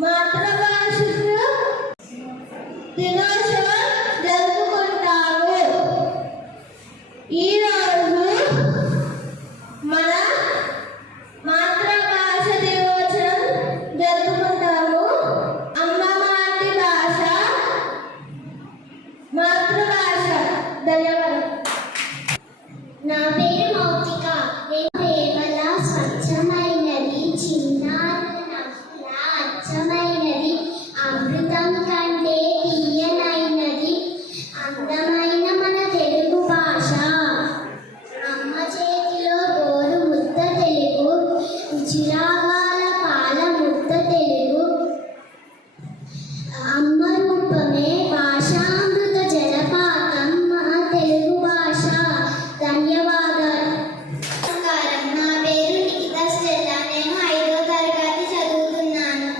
మాతృభాష దినోత్సవం జరుపుకుంటాము. ఈరోజు మన మాతృభాష దినోత్సవం జరుపుకుంటాము. అమ్మ మాతృభాష, మాతృభాష. ధన్యవాదాలు. నా పేరు మౌతిక. నేను ప్రేమల స్వచ్ఛమైనది, చిన్నారుల నవ్వుల అచ్చమైనది, అమృతం కంటే తీయనైనది, అందమైన మన తెలుగు భాష. అమ్మ చేతిలో గోరు ముద్ద తెలుగు, రుచిరాగాల పాల ముద్ద తెలుగు. అమ్మ రూపమే భాషామృత జలపాతం మన తెలుగు భాష. ధన్యవాదాలు. నమస్కారం. నా పేరు నిఖిత స్టెల్ల. నేను 5వ తరగతి చదువుతున్నాను.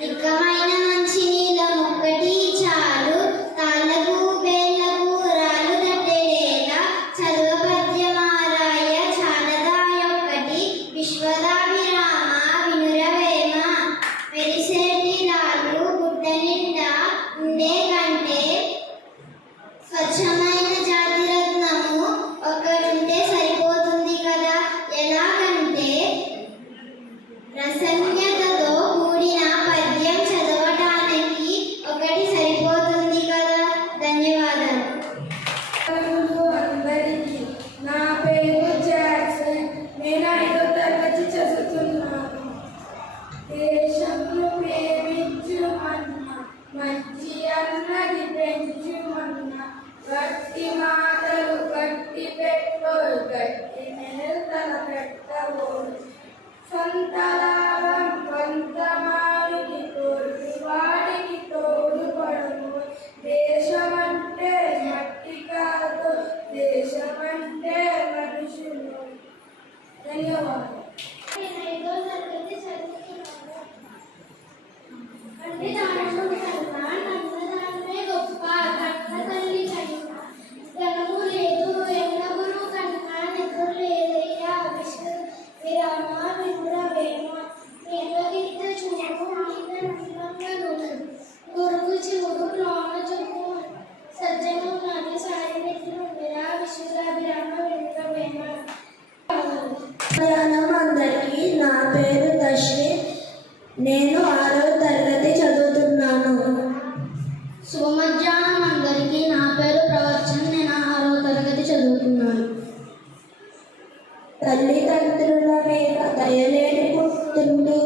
నిక్కమైన మంచి నీళ్ళం ఒక్కటి చాలు, తాళ్ళకు బేళ్లకు రాళ్ళు దట్టెడేల, చదువ పద్యమారాయ చాలదాయొక్కటి, విశ్వదాభిరామ వినురవేమ, మెరిసేటి రాళ్ళు గుడ్డ నిండా ఉండే కంటే, స్వచ్ఛమైన జాతి రత్నము ఒకరుంటే సరిపోతుంది కదా. ఎలాగంటే రసజ్ఞతతో కూడిన పద్యం చదవటానికి ఒకటి సరిపోతుంది కదా. ధన్యవాదాలు. అందరికీ నా పేరు జాక్సన్. నేను 5వ తరగతి చదువుతున్నాను. దేశంను ప్రేమించుమన్న, మంచి అన్నది పెంచుమన్న, గట్టి మాటలు గట్టి పెట్టోడు, గట్టి మెడతల పెట్టబోడు, సొంత లాభం కొంత మాడికి తోడు, వాడికి తోడుపడము. దేశమంటే మట్టి కాదు, దేశమంటే మనుషులు. ధన్యవాదాలు. నేను 5వ తరగతి చదువుతున్నాను. అంటే దానము కన్నా నన్నదానమే గొప్ప, కన్న తల్లి కన్నా ధనము లేదు, ఎన్నగురు కన్నా నిద్ర లేదయ్యా, విరామ వినురవేమ, మేఘగిత్త చూపు మీద నమ్మంగా నూనె, గురువు చివుడు లోన చూపు, సజ్జనం నది సాయి మిత్రుడు విరా, విశ్వదాభిరామ వినురవేమ. మధ్యాహ్నం అందరికీ. నా పేరు దశ్విన్. నేను 6వ తరగతి చదువుతున్నాను. శుభమధ్యాహ్నం అందరికీ. నా పేరు ప్రవచన్. నేను 6వ తరగతి చదువుతున్నాను. తల్లిదండ్రుల మీద దయలేని పుట్టిండు,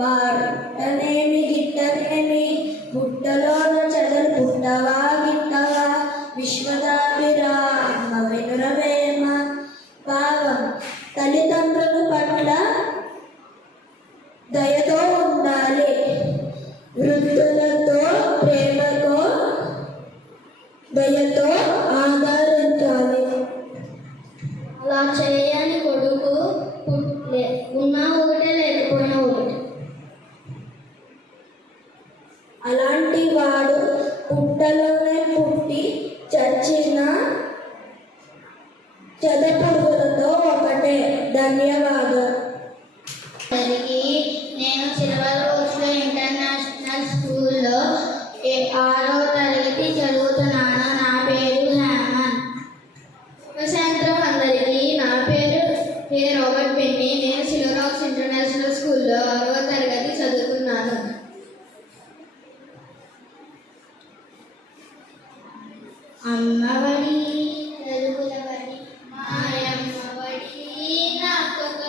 వాడనేమి గిట్టనేమి, పుట్టలోన చెదలు పుట్టవా గిట్టవా, విశ్వదాభిరామ వినురవేమ. భావం: తల్లిదండ్రుల పట్ల దయతో ఉండాలి, వృద్ధులతో ప్రేమతో దయతో ఆదరించాలి. అలా చేయని కొడుకు ఉన్నా ఒకటే, లేకపోయినా ఒకటే. అలాంటి వాడు పుట్టలోనే పుట్టి చచ్చిన చెదపురుగులతో ఒకటే. ధన్యవాదాలు. నేను సిల్వర్ రోజ్లో ఇంటర్నేషనల్ స్కూల్లో 6వ తరగతి చదువుతున్నాను. నా పేరు హేమంత్. సాయంత్రం అందరికీ. నా పేరు రోబర్ట్ పెన్ని. నేను సిల్వర్ రోజ్ ఇంటర్నేషనల్ స్కూల్లో 6వ తరగతి చదువుతున్నాను. అమ్మఒడి తెలుగుల బడి, మాయమ్మ బడి, నాకొక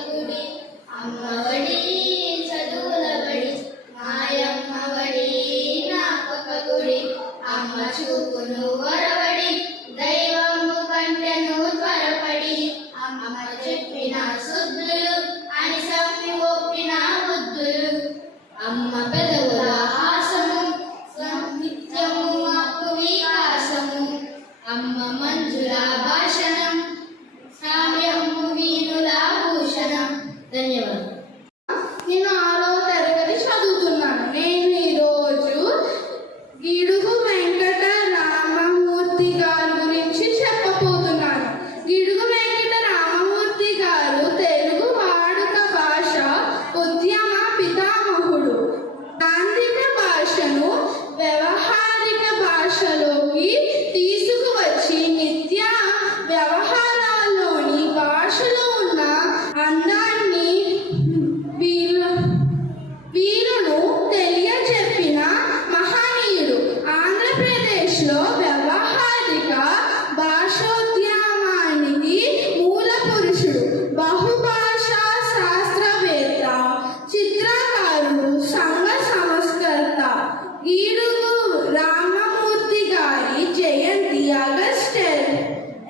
గీడుగు రామమూర్తి గారి జయంతి ఆగస్టు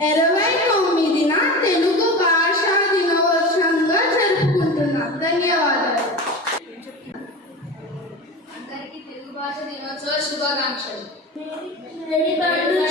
29న తెలుగు భాషా దినోత్సవంగా జరుపుకుంటున్నాం. ధన్యవాదాలు. అందరికీ తెలుగు భాష దినోత్సవ శుభాకాంక్షలు. మేరీ పండుగ